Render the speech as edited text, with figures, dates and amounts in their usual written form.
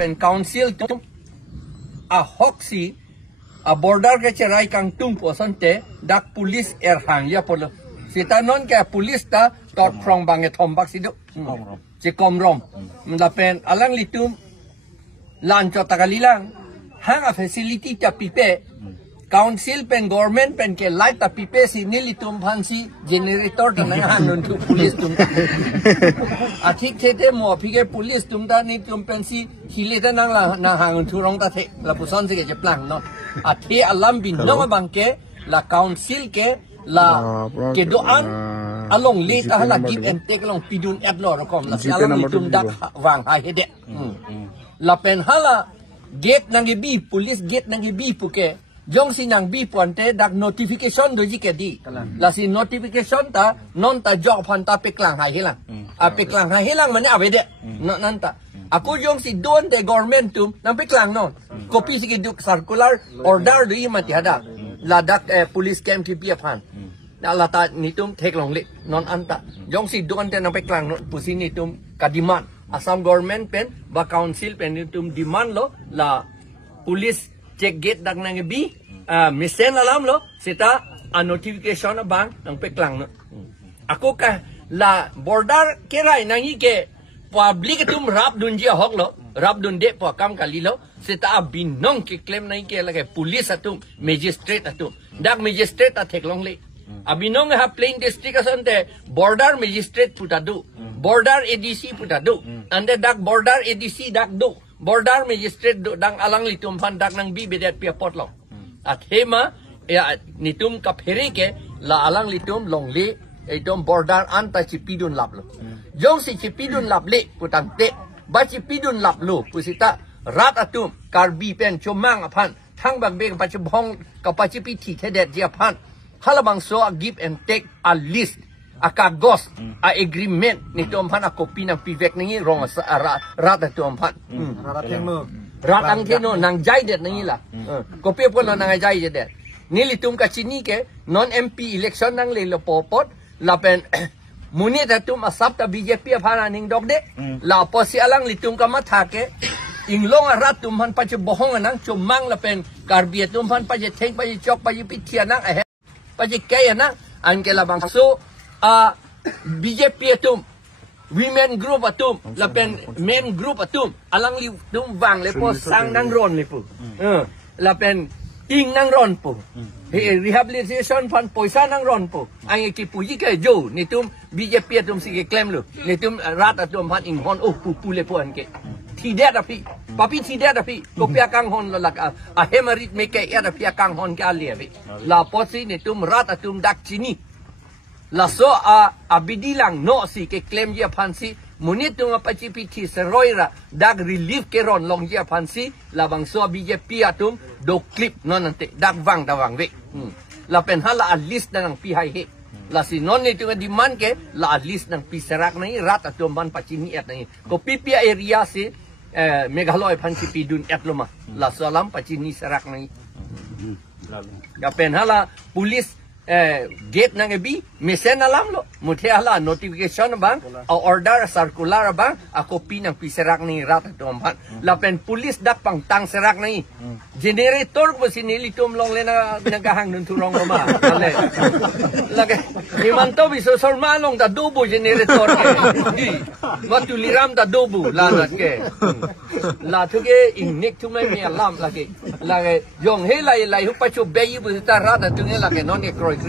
pen council tum a hoxi a border ke cerai kang tung po sante dak police hang ya polo sita non ke police ta tot from bange thom bak sidu ci komrom la pen alang litum lan cho takalilang hang a facility ta pipe council pen government pen ke light ta pipe si nilitum phansi generator ta nang hang non tu police tum athik thete mo phige police tum ta ni tum pen si hile ta nang la na hang tu rong ta the la puson se ke plang no athe alam bin no bangke la council ke la kedo an along le ta la give and take along pidun at lo kom la alam litum dak wang ha hede la pen hala gate nang bi police gate nang bi puke jong sinang bi ponte dak notification do jike di la si notification ta non ta job phan ta Paklang hai hilang a Paklang hai hilang mane avede no nanta aku jong si don de government tum nang Paklang non copy si duk circular order do imati hada la dak police camp ki pia phan la ta nitum thek long le non anta jong si don te nang Paklang non pusi nitum kadiman Assam government pen ba council pen nitum demand lo la police check gate dak nang bi Mesen alam lo sita a notification bang ng Paklang no ako ka la border kerai nangi ke public tum rap dun ji hok lo rap dun de po kam kali lo sita binong ke claim nai ke la ke police atum magistrate atum dak magistrate a thek long le abinong ha plain district asante border magistrate putadu border ADC putadu ande dak border ADC dak do border magistrate do dang alang litum phan dak nang bi bedet pia pot lo at hema ya nitum kaphere ke la alang litum longli itom border anta chipidun laplo jong si chipidun laple putante ba chipidun laplo pusita rat atum karbi pen chomang aphan thang bang be pa chbong kapachipi thi thedet ji aphan halabang so a give and take a list a kagos a agreement nitom phan a copy ng pivek ningi rong rat atum phan rat ang keno nang jai det nangi la kopi po lo nang jai det nilitum ka chini ke non MP election nang le lo popot la pen muni ta tum asap ta BJP phana ning dok de la posi alang litum ka matha ke inglong rat tum han pa che bohong nang chumang la pen karbi tum han pa je theng pa je chok pa je pitia nang a pa je kay nang an ke la bang so a BJP tum women group atum la pen men group atum alang li tum wang le po sang nang ron le pu la pen ting nang ron pu rehabilitation fund poisa nang ron pu ang ki puji ke jo ni tum BJP atum si ke claim lu ni tum rat atum phan ing hon pu le pu an ke thi det api papi thi det api ko pia kang hon la a hemarit me ke ya pia kang hon ka le la posi ni tum rat atum dak chini la so a abidilang no si ke claim dia phansi munit tung apachipiti seroira dag relief ke ron long dia phansi la bang so BJP atum do clip non ante dag wang da wang we la pen hala a list nang pi hai he la si non ni tung demand ke la a list nang pi serak nai rat atum ban pachini et nai ko pi area si Meghalaya phansi pi dun et loma la salam pachini serak nai ya pen hala police gate nang bi Mesen alam lo muthe hala notification bang a order circular bang a copy nang piserak ni rat tom phan la pen police dak pang tang serak ni generator ko sinili tum long le na nagahang nun turong ma le lage himanto biso sorma long da dubo generator ke matuliram da dubo la nat ke la thuge ingnik tu mai me alam lage yong he lai hu pachu be bu ta rat tu ne lage non e kroi